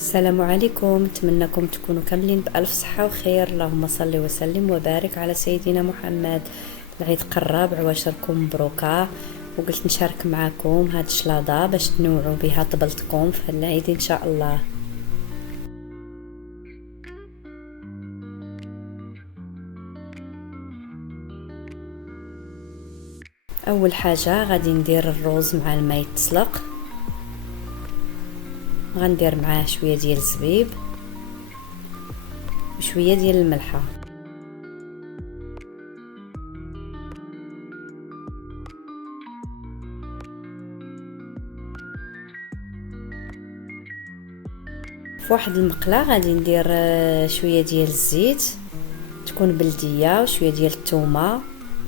السلام عليكم، نتمنىكم تكونوا كاملين بألف صحة وخير. اللهم صل وسلم وبارك على سيدنا محمد. العيد قرب، عواشركم مبروكة. وقلت نشارك معكم هاد الشلاضة باش تنوعوا بها طبلتكم في العيد ان شاء الله. اول حاجة غادي ندير الروز مع الماء يتسلق، غندير معاه شوية ديال الزبيب وشوية ديال الملحة. في واحد المقله غادي ندير شويه ديال الزيت تكون بلديه وشويه ديال الثومه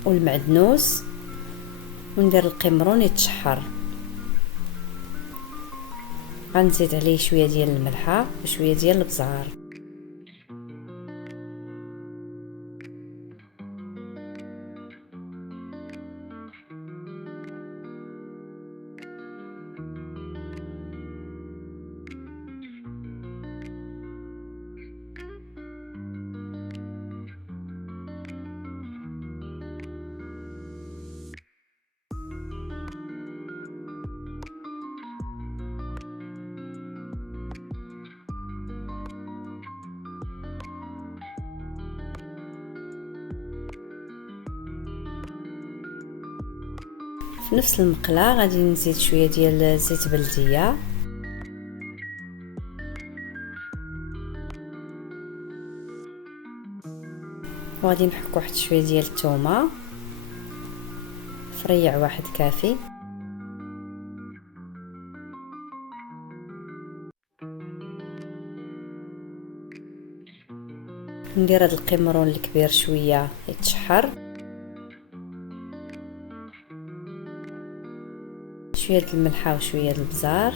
والمعدنوس، وندير القمرون يتشحر. غنزيد عليه شويه ديال الملحه وشويه ديال البزار. في نفس المقله غادي نزيد شويه ديال زيت بلديه وغادي نحك واحد شويه ديال الثومه، فريع واحد كافي. ندير هاد القمرون الكبير شويه يتشحر، شويه الملحه وشويه البزار،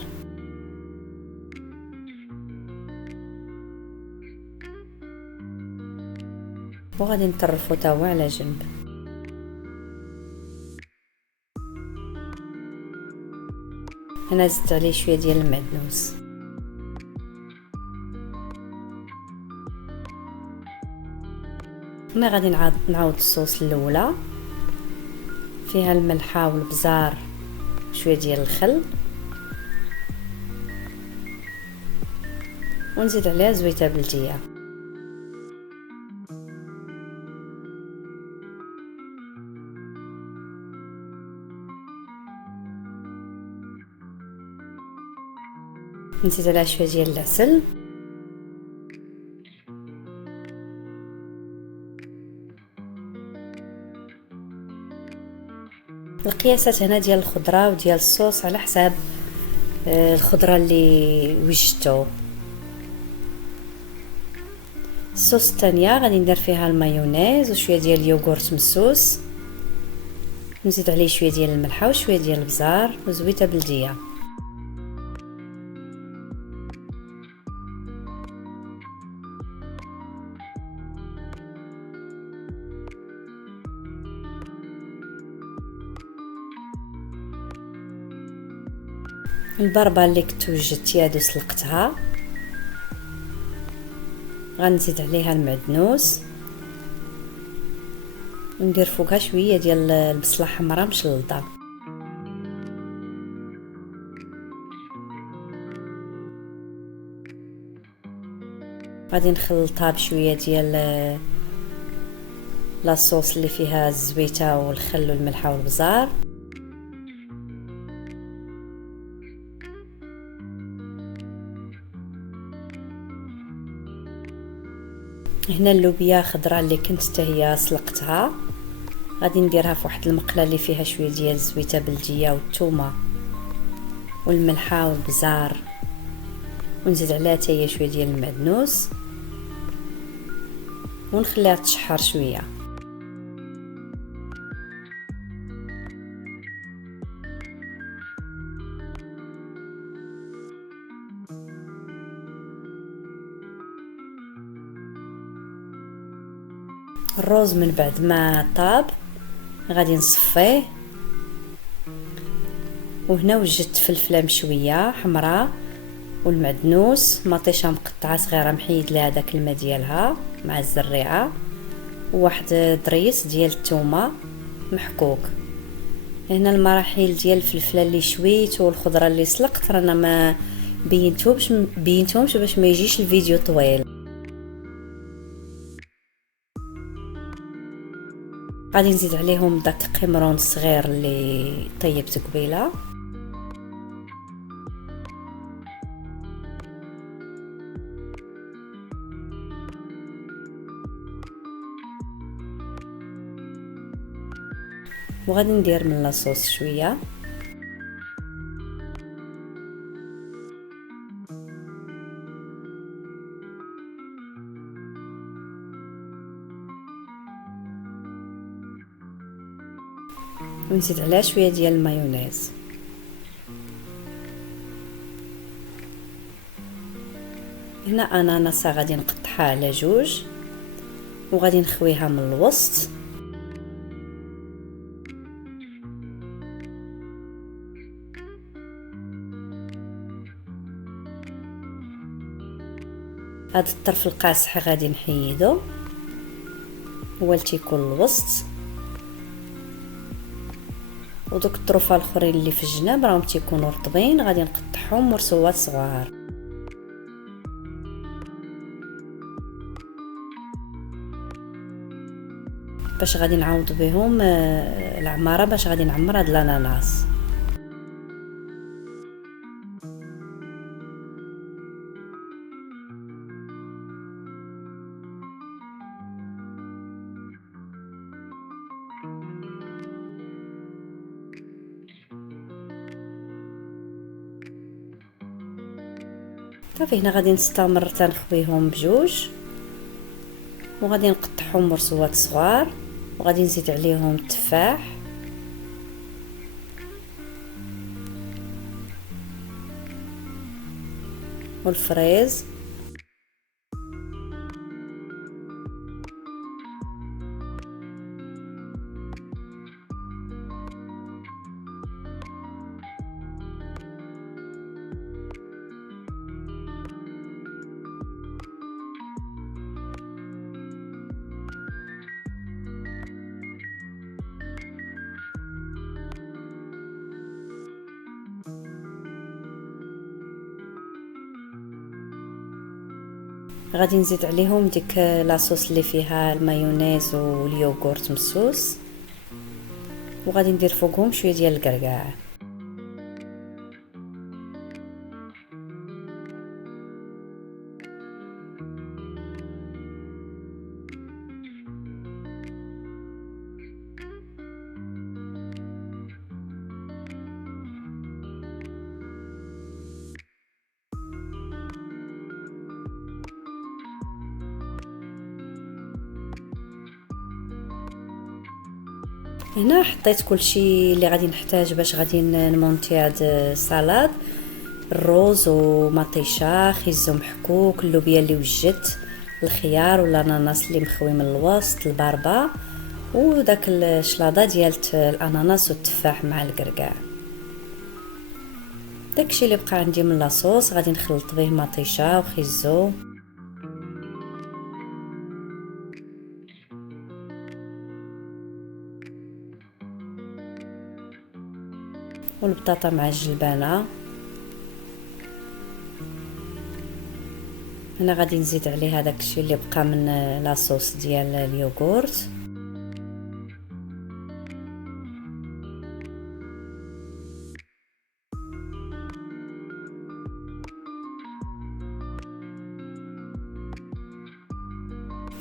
وغادي نطرفو تا هو على جنب. هنا زدت عليه شويه ديال المعدنوس. هنا غادي نعاود الصوص الاولى فيها الملحه والبزار شويه ديال الخل، ونزيد عليها زويته بلديه. نزيد عليها شويه ديال العسل، القياسات هنا ديال الخضره وديال الصوص على حساب الخضره اللي وجدتو. الصوص الثانيه غادي ندير فيها المايونيز وشويه ديال اليوغورت مسوس، نزيد عليه شويه ديال الملحه وشويه ديال البزار وزويته بلديه. البربه اللي كنت وجدتيها وسلقتها غنزيد عليها المعدنوس، وندير فوقها شويه ديال البصله حمراء مشلطه. غادي نخلطها بشويه ديال لاصوص اللي فيها الزويته والخل والملحه والبزار. هنا اللوبيا خضراء اللي كنت حتى هي سلقتها غادي نديرها في واحد المقله اللي فيها شويه ديال الزويته بلديه والثومه والملحه والبزار، ونزيد عليها حتى هي شويه ديال المعدنوس ونخليها تشحر شويه. الروز من بعد ما طاب غادي نصفيه، وهنا وجدت فلفله مشويه حمراء والمعدنوس مطيشه مقطعه صغيره محيد لها داك الماء ديالها مع الزريعه، وواحد دريس ديال الثومه محكوك. هنا المراحل ديال الفلفله اللي شويت والخضره اللي سلقت رانا ما بينتهمش باش ما يجيش الفيديو طويل. غادي نزيد عليهم داك قمرون صغير اللي طيبت قبيله، وغادي ندير من لاصوص شويه. ونزيد عليها شويه ديال المايونيز. هنا اناناسه غادي نقطعها على جوج وغادي نخويها من الوسط. هذا الطرف القاصح غادي نحيدو، هو اللي تيكون الوسط، ودوك الطروفه الاخرين اللي في الجناب راهم تيكونوا رطبين غادي نقطعهم مرسوات صغار. باش غادي نعوض بهم العماره باش غادي نعمر هاد الاناناس. صافي هنا غادي نستمر تنخويهم بجوج وغادي نقطعهم مرسوات صغار، وغادي نزيد عليهم التفاح والفريز غادي نزيد عليهم ديك لاصوص اللي فيها المايونيز واليوغورت مسوس، وغادي ندير فوقهم شويه ديال الكركاع. هنا حطيت كلشي اللي غادي نحتاج باش غادي نمونتي هاد السلطه: الروز ومطيشه، خيزو محكوك، اللوبيا اللي وجدت، الخيار والاناناس اللي مخوي من الوسط، البربه، وداك الشلاضه ديال الاناناس والتفاح مع الكركاع. داكشي اللي بقى عندي من لاصوص غادي نخلط به مطيشه وخيزو والبطاطا مع الجلبانه. هنا غادي نزيد عليها داكشي اللي بقى من لاصوص ديال اليوغورت.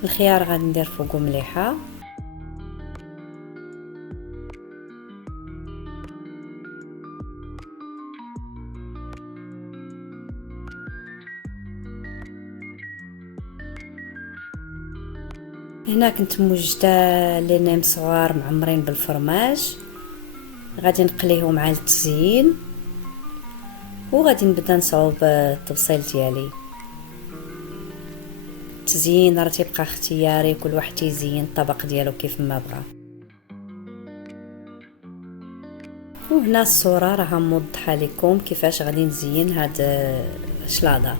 الخيار غادي ندير فوقو مليحه. هنا كنت موجده لينيم صغار معمرين بالفرماج، غادي نقليهم على التزيين وغادي نبدا نصاوب التبصيل ديالي. التزيين راه تيبقى اختياري، كل واحد تيزين الطبق ديالو كيف ما بغى. وهنا الصوره راها موضحه لكم كيفاش غادي نزين شلاضة.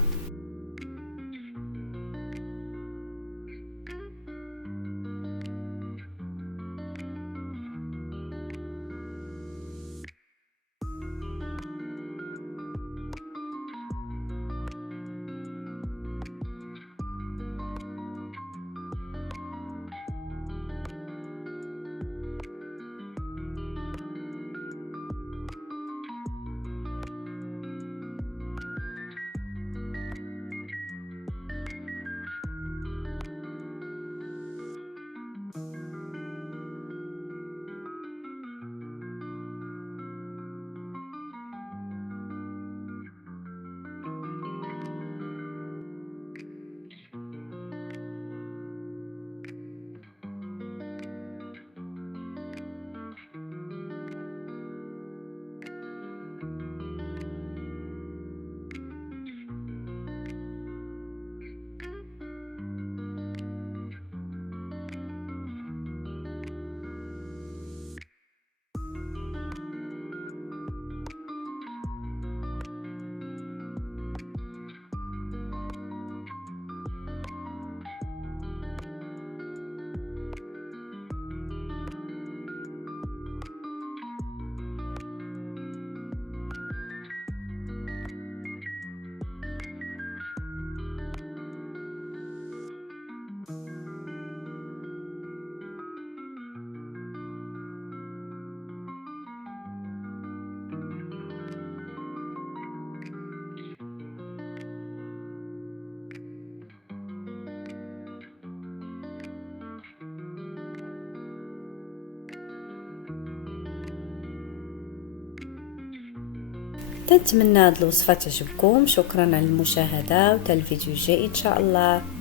نتمنى هاد الوصفة تعجبكم. شكرا على المشاهدة، وتا الفيديو الجاي ان شاء الله.